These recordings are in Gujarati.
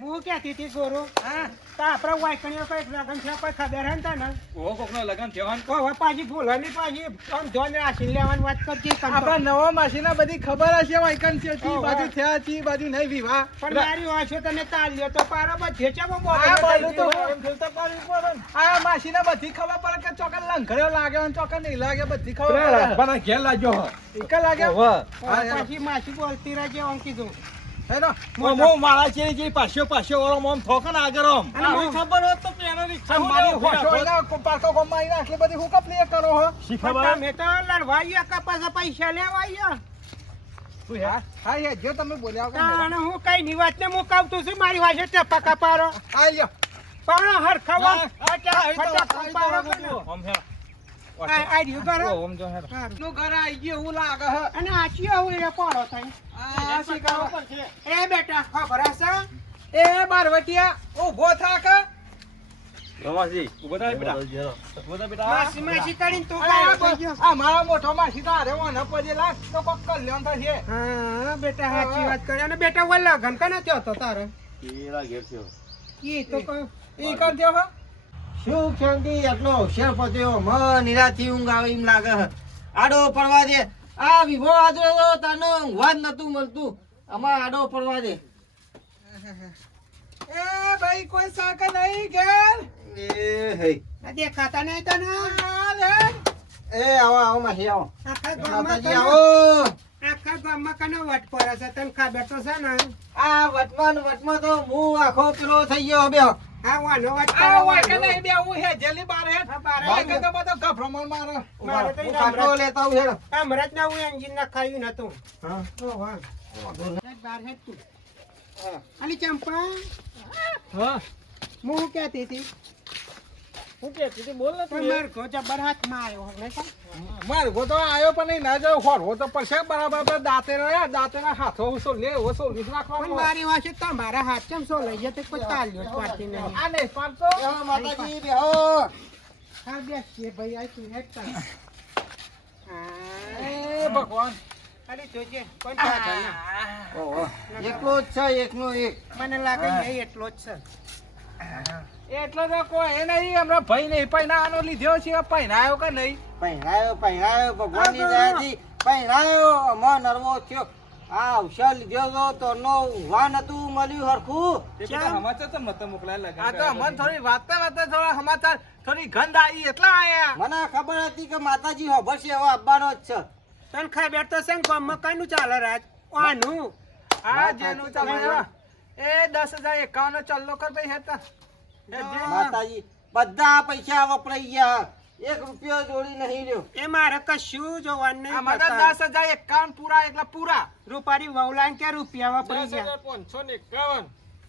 હું ક્યાંથી થી ગોરો તો આપડે વાયકણીઓ કઈ લગન છે કોઈ ખબર હે ને તને ઓ કોકનો લગન થયો તો હવે પાછી ભૂલવાની પાછી આમ જોન રાખી લેવાની વાત કરતી આપણા નવા માસીના બધી ખબર હશે વાયકન છે તી બાજુ થયા તી બાજુ નહીં વિવાહ પણ મારી વાંચો તને તાલ્યો તો પારો બધે છે આ બાજુ તો આ માસીના બધી ખબર પડે કે ચોકન લંઘડ્યો લાગે અને ચોકન નહીં લાગે બધી ખબર પડે બના ઘેર લાગ્યો એક લાગે પાછી માસી બોલતી રહેજે આમ કીધું હેનો હું મારા છે પાછો વાળો મોમ થોક ને આગળ આમ અને મને ખબર હોત તો પેનો રિક્ષા મારી હોશો એના પાછો ગોમાં આવીને આટલી બધી હું કપ લે કરો હો તમે તો લડવા ગયા કપાસ પૈસા લેવા આવ્યા તું હા હા હે જો તમે બોલ્યા તાણે હું કઈ ની વાત ને મુકાવતો છું મારી વાસે ટપા કપારો આ લ્યો પણ હરખાવા ઓમ હે આ રહ્યું ઘર ઓમ જો હે નું ઘર આવી ગયું એવું લાગે હે અને આચી આવું એ પડો થઈ આ શીખાવ એ બેટા ખબર હશે એ બારવટિયા ઊભો થા કે રમાજી ઉભો થા બેટા માસી માસી કરીને તું ગાયો થઈ ગયો આ મારા મોટો માસી તો હારે વાના પજે લાગ તો કોક કલ્યાણ થશે હા બેટા સાચી વાત કરે અને બેટા ઓલ લગન કને થયો તો તારે એરા ઘેર થયો ઈ તો કોઈ ઈ કર દેવ હે શું શાંતિ એટલો હોશિયાર પત્યો મન નિરાથી ઊંઘ આવે એમ લાગે હે આડો પડવા દે આ વિભો આજો તને ઊંઘવા જ નતું મળતું અમાર આડો પડવા દે એ ભાઈ કોઈ સાક નહીં ઘેર એ હે આ દેખાતા નહીં તને આ લે એ આવો આવો માસી આવો આખા ગામમાં માતાજી કને આવો આખા ગામમાં કને વટ પડે છે તને ખબર તો છે ને આ વટમાં તો હું આખો પેલો થઈ ગયો બે હા વાનો વટ આ પડે વાય કે નહીં બે હું હે જેલી બાર હે હા, બાર હે. વાય કે તો બધો ગભરમણ મારો મારે તો હું ખાટલો લેતા આવું હેડો હમણાં જ ના હું એન્જિન ના ખાયું નતું હા ઓ હા બાર હેડ તું અલી ચંપા હા હું કહેતી હતી હું કેતી તી બોલ ને તું તમાર ઘો જબર હાથમાં આવ્યો હવે નહીં માર ગો તો આયો પણ નહીં ના જાવ હોર હો તો પડશે બરાબર દાંતેના હાથો ઉસો લે ઓસો લીસ પણ નાખવાનો મારી વાસે તમારા હાથ કેમ સો લઈ જતે કોઈ તાલ્યો જ પાડતી નહીં આ નહીં પાડતો બેહો માતાજી બેહો હા બેસીએ ભાઈ આ તું હેડતા એ ભગવાન અરે જોજે કોણ પાછળ ના ઓહો એકલો જ છે એકનો એક મને લાગે એ એટલો જ છે એટલે તો કોઈ એ નહીં હમણાં ભાઈ નહીં પૈનાનો લીધો છે પૈનાયો કે નહીં પહેરાયો ભગવાનની દયાથી પહેરાયો અમાર નરવો થયો આ અવસર લીધો તો નો ઊંઘવા નતું મળ્યું હરખું સમાચાર તો મત મોકલાય લગન આ તો અમન થોડી વાતે થોડા સમાચાર થોડી ગંધ આવી એટલા આયા મને ખબર હતી કે માતાજી હોભર છે હવે આવવાનો જ છે તને ખબર તો છે ને ગામમાં કઈનું ચાલે રાજ આનું આ જેનું ચાલે એ 10,051 ચાલ્લો કર ભાઈ હેતા માતાજી બધા પૈસા વપરાઈ ગયા 1 રૂપિયો જોડી નહીં રહ્યો એ મારે કશું જોવાનું નહીં અમારા 10,051 પૂરા એટલે પૂરા રૂપારી વવલાન કે રૂપિયા વાપરી ગયા 551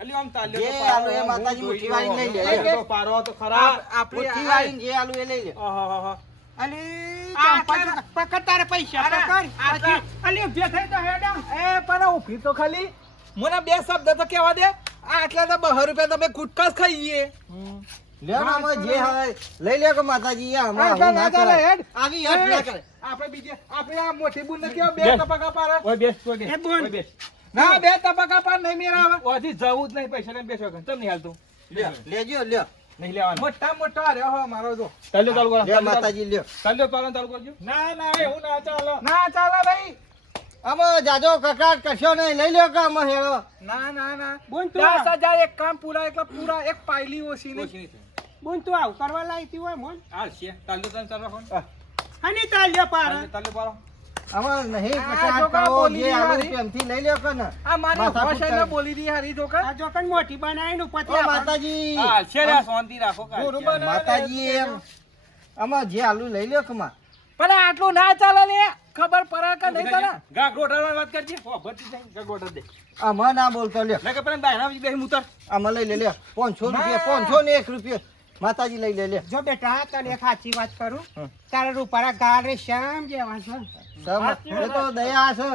અલી આમ તાલ્યો જે આલુ એ માતાજી મુઠ્ઠી વાળી લઈ લે તો પારો તો ખરા મુઠ્ઠી વાળી જે આલુ એ લઈ લે આહા અલી આ ચંપા પકડ તારે પૈસા પકડ પછી અલી ઉભી થઈ તો હેડા એ પણ ઉભી તો ખાલી મને બે શબ્દ તો કહેવા દે આ આટલા તો 200 રૂપિયા તમે ગુટકા જ ખાઈએ લ્યો ને અમે જે હવે લઈ લે કે માતાજી આ હમણાં આટલા આવું ના ના ચાલે કરે હેડ આવી હેડ ના કરે આપણે બીજે આપણે આ મોટી બુન ને કેવો બે તબકા પારે ઓય બેસ તો એ બોલ. બેસ ના બે તબકા પાર નહીં મેરા ઓથી જવું જ નહીં પૈસા લઈને બેસો કેમ નહીં હાલતું લેજો લ્યો નહીં લેવાનું મોટા મોટા રે હો મારો જો તાલ્યો ચાલુ કરો લે માતાજી લ્યો તાલ્યો પાલન ચાલુ કરજો ના એવું ના ચાલો ના ચાલે ભાઈ અમે જાજો કકડાટ કરશો નહીં લઈ લ્યો કે અમે હેરો ના બોન તું 10,051 પૂરા એટલે પૂરા એક પાયલી ઓછી નહીં બોન તું આવ કરવા લાયતી હોય મોન હાલ છે તાલ્યો ચાલુ રાખો હની તાલ્યો પાર તાલ્યો પારો અમે નહીં આ કકડાટ છોકરા કરો બોલી જે રહ્યા આલુ રી. પ્રેમથી લઈ લ્યો કે ને આ મારી માથા ભાષાને ફૂટકારી. બોલી દી હારી જોકર આ જો કન મોટી બનાવીને ઓ ઉપરથી માતાજી હાલ છે રે શાંતિ રાખો કાલ બોરું છે. બને. માતાજી એમ અમે જે આલુ લઈ લ્યો કે માં પણ આટલું ના ચાલે લે ખબર પડે કે નહીં તને ગા ગોઠવવાની વાત કરજે હો ભરતી જાય ગા ગોઠવ દે અમે ના બોલતો લ્યો લે કે પણ બાયના બેહી મુતર અમે લઈ લે લ્યો 500 રૂપિયા 500 ને 1 રૂપિયો માતાજી લઈ લે લ્યો જો બેટા તને એક સાચી વાત કરું તારે રૂપારા ગાળ રે શ્યામ જેવા છે એ તો દયા છે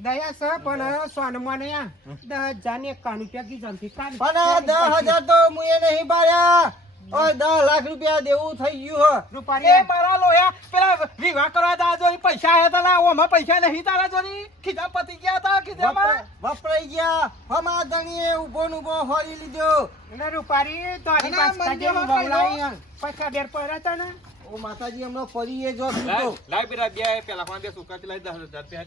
દયા છે પણ સોનમાં ને આ 10,051 રૂપિયા કી જમતી કાઢ પણ 10,000 તો મુએ નહીં પાડ્યા ઓય 10 લાખ રૂપિયા દેવું થઈ ગયું હ રૂપારી એ મારા લોયા પેલા વિવાહ કરવા તા જોઈ પૈસા આયા તા ના ઓમાં પૈસા નહીં તારા જોની ખીજા પતી ગયા તા ખીજામાં વપરાઈ ગયા હમા ધણીએ ઉભો ને ઉભો હોરી લીધો એટલે રૂપારી તો આની અને પાસે મંદિરમાં જેવી કઈ વવલાઈ પૈસા બેર પડ્યા હતા ને ઓ માતાજી હમણાં પરીએ જો લાય છૂટો લાય પેલા બે પેલા ફોન દે સુકાતી લાય 10,000 રૂપિયા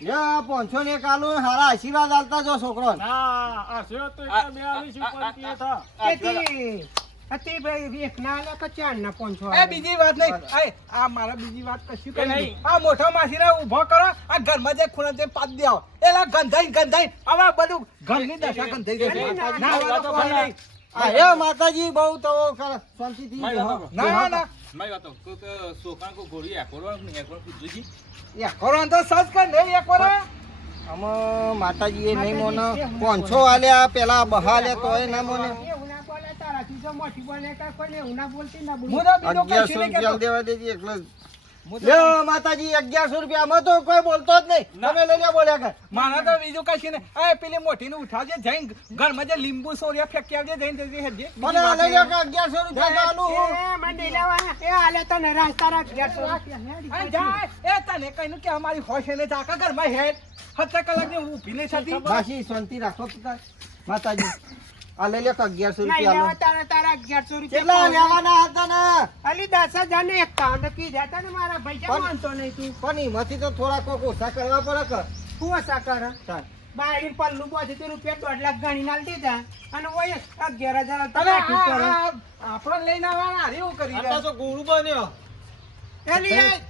યા 500 ને કાલો હારા આશીર્વાદ આલતા જો છોકરો ના આ છે તો આ- એટલે 42 ઉપર આ- કે થા તેથી અતિ ભાઈ વેખ ના લે કે ચાર ના પહોંચો એ બીજી વાત નહીં એ આ મારા બીજી વાત કશું કે કઈ નહીં? નહીં આ મોટા માસીને ઊભો કરો આ ઘરમાં જે ખૂણા જે પાદ દે આવો એલા ગંધાઈ આવા બધું ઘરની દશા ગંધાઈ ગઈ અરે ના, ના ના, વાતો ના, કોઈ નહીં. આ હે માતાજી બહુ તો શાંતિથી મારી વાતો કર. ના મારી વાતો તો સોકાણ કો ગોળી એકોડવાનું ને એકોડ કીધું જી એ કરો તો સજ કર નહીં એક વાર આમાં માતાજીએ નહીં મોને 500 આલ્યા પેલા બહાલ્યા તોય ના મોને એવું ના બોલે તારાથી જો મોટી બોલે કાંઈ કોઈને એવું ના બોલતી ના બોલે. હું તો બીજું 1100 કશું નહીં રૂપિયા કહેતો. દેવા દેજે એકલો જ. હું તો- લ્યો માતાજી 1100 રૂપિયા આમાં તો કોઈ બોલતો જ નહીં તમે લઈ લ્યો બોલ્યા કર મારા તો બીજું કશું નહીં એ પેલી મોટીને ઉઠાવજે જઈને ઘરમાં જે લીંબુ સોરિયા ફેંકી આવજે જઈને જલ્દી હેડજે. મને લઈ લ્યો કે 1100 રૂપિયા ચાલુ હું એ મંડી લેવા એ હાલે તને રાસ્તા રાખ 1100 આ જાય એ તને કહીનું કે અમારી હોશ એને ચાકા ઘરમાં હેડ 7 કલાકની ઊભી નહીં થતી માસી શાંતિ રાખો પિતા માતાજી આ લઈ લ્યો કે 1100 નહીં રૂપિયા લેવા લો તારા તારા 1100 કેટલા રૂપિયા લેવાના હતા ને અલી 10,000 ને 51 કીધા તા ને મારા ભાઈ કેમ માનતો નહીં તું પણ એમાંથી તો થોડા કોક ઓછા કરવા પડે કે શું આશા કર ચાલ. બાયડી પલ્લુ 72 રૂપિયા 1.5 લાખ ગણી નાલ દીધા અને ઓય 11,000 અને તને આટલું કરે. આપણને લઈને આવવાના હારી એવું કરી આટલા તો ગુરુ બન્યો એલી એ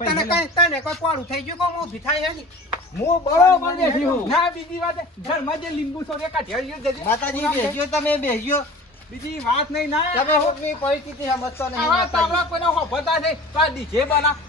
તને કોઈ કોળું થઈ ગયું કોમ ઊભી થાય એની હું બરોબર બેસી હું. ના બીજી વાત ઘરમાં જે લીંબુ સોરિયા કાઢી આવજો જજે. માતાજી બેસ્યો તમે બેસ્યો બીજી વાત નહીં ના તમે કોકની પરિસ્થિતિ સમજતા નહીં આવા માતાજી. તાવડા કોઈને હોભળતા નહીં. તો આ ડીજે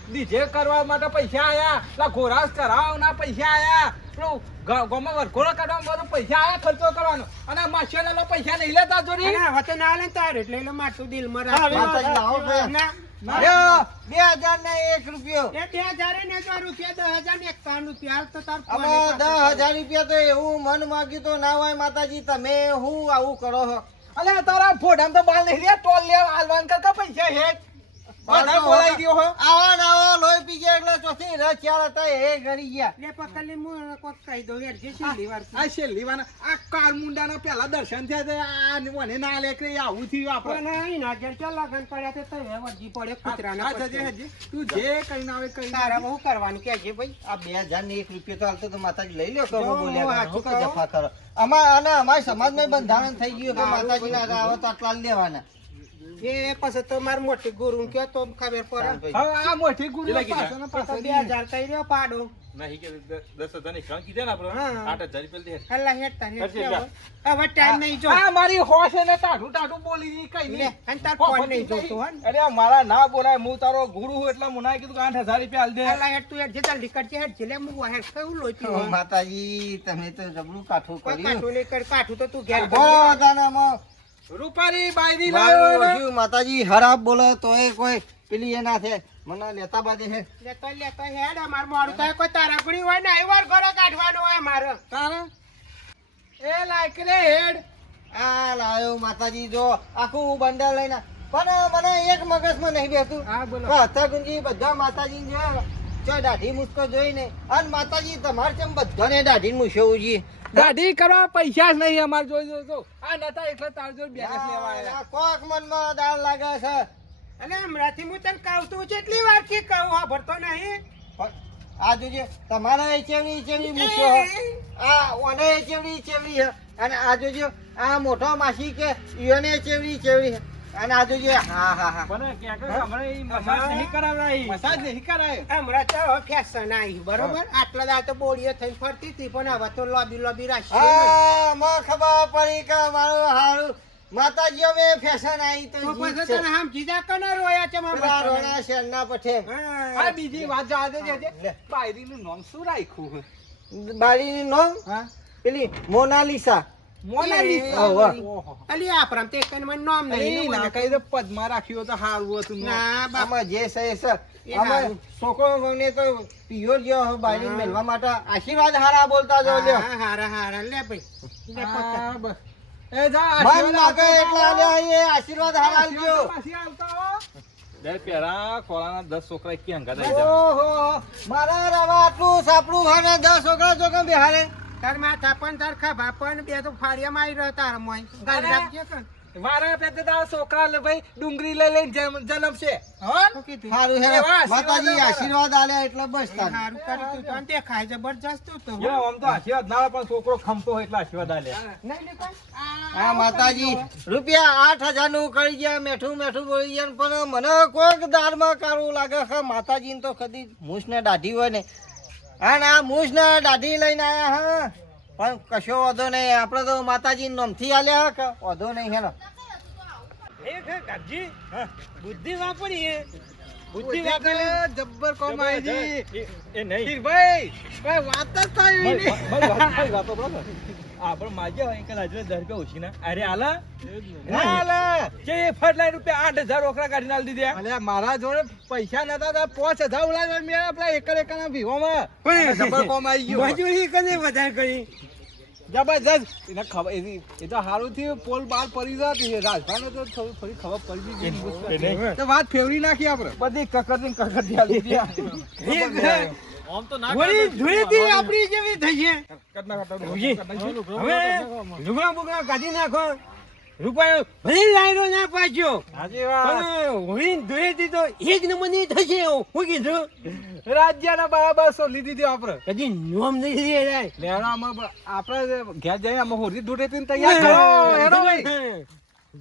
ડીજે કરવા માટે પૈસા આયા પેલા ઘોરાસ કરાવવાના પૈસા આયા પેલું ગામમાં વરઘોડો કાઢવા બધું પૈસા આયા ખર્ચો કરવાનો અને માસીઓને પૈસા નહીં લેતા જોડી અને હવે તો ના લે ને તારે એટલે એટલે માટું દિલમાં હા, રાખે. માતાજી લાવો ભાઈ. ના લ્યો, 2000 ને 1 રૂપિયો એ 2000 ને જો રૂપિયા 10,000 ને 51 રૂપિયા હાલ તો તાર આમાં 10,000 રૂપિયા તો એવું મન માગ્યું તો ના હોય માતાજી તમે હું આવું કરો છો અલે તારા ફોડામાં તો બાલ નહીં રહ્યા ટોલ લેવા હાલવાન કરતા પૈસા હે બધા બોલાઈ ગયો હો આવા ને આવા લોહી પી ગયા એટલે ચોથી રચ્યા હતા એ ગળી ગયા લે પકડલી હું કોક કહી દઉં યાર જે છેલ્લી વાર આ છેલ્લી વાર આ કાળ મુંડાના પહેલા દર્શન થયા છે આ મને ના લે કે આવું થયું આપણે પણ અહીં ના ઘેર ચાલ લગન પડ્યા તે તઈ વરજી પડે કૂતરાના આ જજે પછી. હજી. તું જે કહીને આવે કહીને તારા આવજે. બહુ કરવાનું કેજે ભાઈ આ 2000 ને 1 રૂપિયો તો હાલતો તો માતાજી લઈ લ્યો કે જો, હું બોલ્યા હાચું કરું. હું કહું. જફા કરો અમારા સમાજમાં બંધારણ થઈ ગયું કે માતાજીના આવો તો આટલા જ લેવાના એ પછી તો માર મોટી ગુરુ કયો તો ખબર પડે હવે આ મોટી ગુરુ કેટલા કીધા? પાછળનો પાછો પાછળ 2000 થઈ રહ્યો પાડો નહીં કે 10,000 ની ક્ષણ કીધા ને આપણે હા. 8,000 રૂપિયા દે હલ્લા હેડતા કરશે હેડતા હવે ટાઈમ નહીં જો આ મારી હોશ એને ટાઢું બોલી ની કઈ લે નહીં અને તાર ફોન નહીં જોતો હો ને. અરે મારા ના બોલાય હું તારો ગુરુ હું એટલે મને કીધું કે 8,000 રૂપિયા હાલ દે હલ્લા હેડ તું હેડ જે જલ્દી કરજે હેડ જે લે હું હેડ કેવું લોહી ઓ પીવું માતાજી તમે તો જબરું કાઠું કોઈ કર્યું કાઠું નહીં કર કાઠું તો તું ઘેર ઉભો કરજે. દાનામાં રૂપારી બાયરી મારું લાવ્યો હજુ માતાજી ખરાબ બોલે તોય કોઈ પેલી એ ના થાય મને લેતા બાદે હે લેતો હેડ અમાર મોડું થાય કોઈ તારા ગુણી હોય ને આવ્યો ઘરે કાઢવાનો હોય મારે તારા એ લાયક રે હેડ આ લાયો માતાજી જો આખું બંડલ લઈને પણ મને એક મગજમાં નહીં બેસતું હા બોલો હથાગુંજી બધા માતાજી જે ચો દાઢી મુસ્કો જોઈને અને માતાજી તમારે કેમ બધાને દાઢી મૂછવું જી દાઢી કરવા પૈસા જ નહીં અમાર જો આ નતા એટલે તાર જોડે બેલેન્સ લેવા આયા. કોક મનમાં દાળ લાગે છે અને હમણાંથી હું તને કહું તું જેટલી વાર કે કહું હા ભરતો નહીં પણ આ જોજે તમારા ચેવડી મૂછો આ ઓને ચેવડી હે અને આ જોજો આ મોટો માસી કે ઈયોને ચેવડી હે અને આ જોજો હા હા હા પણ કે હમણાં ઈ મસાજ નહીં કરાવરાઈ મસાજ નહીં કરાય હમણાં તો હવે ફેશન આવી બરોબર આટલા દાડા તો બોડીએ થઈને ફરતી હતી પણ હવે તો લોબી રાખી હા મને ખબર પડી કે મારું હારું માતાજી અમે ફેશન આવી તો તો જીત પછી છે. તને આમ જીજા કને રોયા છે મારા પેલા બચ્ચાને? રોણા શેરના પઠે આ બીજી વાત જવા દે લે. છે બાયરીનું નામ શું રાખ્યું બાળીની નોમ હા પેલી મોનાલિસા મોનાલિસા ઓહો. અલી આપરામ તે કને મને નામ નહીં ના કઈ તો પદ્મા રાખ્યું તો સારું હતું ના બાપ આમાં જે છે એ છે એ આમાં હારું. છોકરો ને તો પિયો ગયો બાળી મેળવા માટે આશીર્વાદ હારા બોલતા જો લ્યો હા હારા હારા લે ભાઈ લે પકડ. હા, બસ. એ જા મન માગે એટલા આલ્યા એ આશીર્વાદ હાર આલજો. પાછી આવતા હો. બે પેરા કોલાના 10 છોકરા એકી હંગાત આવી જાય. ઓહો, મારા રવા આટલું સાપડું હોય ને 10 છોકરા ચોકમ બેહારે. તાર માથા પણ તાર ખભા પણ બે તો ફાળિયામાં આવી રહ્યો તારા મોય ગાડી રાખજે કણ. વારા પેતે તારા છોકરા લે ભાઈ ડુંગળી લઈ લઈને જન્મશે હો શું કીધું? સારું હે એવા આશીર્વાદ માતાજી આલો. આશીર્વાદ આલ્યા એટલે બસ તાર. સારું કર્યું તું તો. અને દેખાય જબરજસ્ત તું તો. યો, આમ તો આશીર્વાદ ના આવે પણ છોકરો ખમતો હોય એટલે આશીર્વાદ આલે. નહીં, નહીં, કોઈ. હા માતાજી રૂપિયા 8,000 નું કરી ગયા મેઠું મેઠું બોલી ગયા પણ મને કોઈક દારમાં કાળું લાગે છે માતાજી તો કદી મૂછ ને દાઢી હોય ને અને આ મૂછ ને દાઢી લઈને આયા હા પણ કશો વાંધો નહીં આપણે તો માતાજી નોમથી આલ્યા કે વાંધો નહીં હેલો બુદ્ધિ વાપરીએ. બુદ્ધિ વાપરે જબ્બર કોમ આવી જી એ નહીં. ભાઈ કઈ વાત જ થાય ભાઈ, નહીં. ભાઈ, ભાઈ, વાતો કરો ને. આપણે માગ્યા હોય કે આજે 10 રૂપિયા ઓછી ના અરે આલા ના લે. જે ફટલાઈ રૂપિયા 8,000 રોકડા કાઢીને આલી દીધા. અલ્યા મારા જોડે પૈસા નતા તો 5,000 ઉલાવ્યા મેં આપલા એકર ના ભીહોમાં જબ્બર કોમ આવી ગયો મજૂરી કને વધારે કરી. જબરજસ્ત એને ખબર એ તો હારું થયું પોલ બાર પડી જતી રાજભાને તો થોડી ખબર પડી એ ગઈ નહીં. તો વાત ફેવરી નાખી આપણે બધી કકરથી કકરથી આલી દીધા. આમ તો ના વળી ધૂળેટી આપણી જેવી થઈ છે. કરના કરતા ઉજી. હવે લુગડા બુગડા કાઢી નાખો. રૂપિયો ભલે લાયરો ના પાછો હાજી વાત. પણ હોળી ધૂળેટી તો એક નંબરની થશે. હું કીધું રાજ્યના બરાબર સો લીધી હતી આપણે કદી નોમ નહીં રે. લેણામાં આપણે ઘેર જઈને આમાં હોરી ધૂળેટી તૈયાર કરો હેડો ભાઈ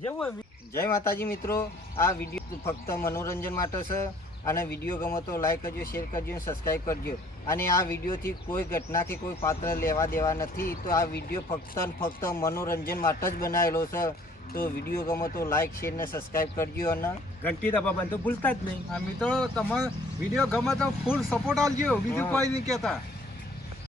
જવું જય માતાજી મિત્રો આ વિડીયો ફક્ત મનોરંજન માટે છે અને વિડીયો ગમે તો લાઈક કરજો શેર કરજો અને સબસ્ક્રાઈબ કરજો અને આ વિડીયોથી કોઈ ઘટના કે કોઈ પાત્ર લેવા દેવા નથી તો આ વિડીયો ફક્ત ને ફક્ત મનોરંજન માટે જ બનાવેલો છે તો વિડીયો ગમે તો લાઈક શેર ને સબસ્ક્રાઈબ કરજો અને ઘંટી દબાવવાનું તો ભૂલતા જ નહીં. આ મિત્રો તમારે વિડીયો ગમે તો ફૂલ સપોર્ટ આપજો બીજું કોઈ નહીં કહેતા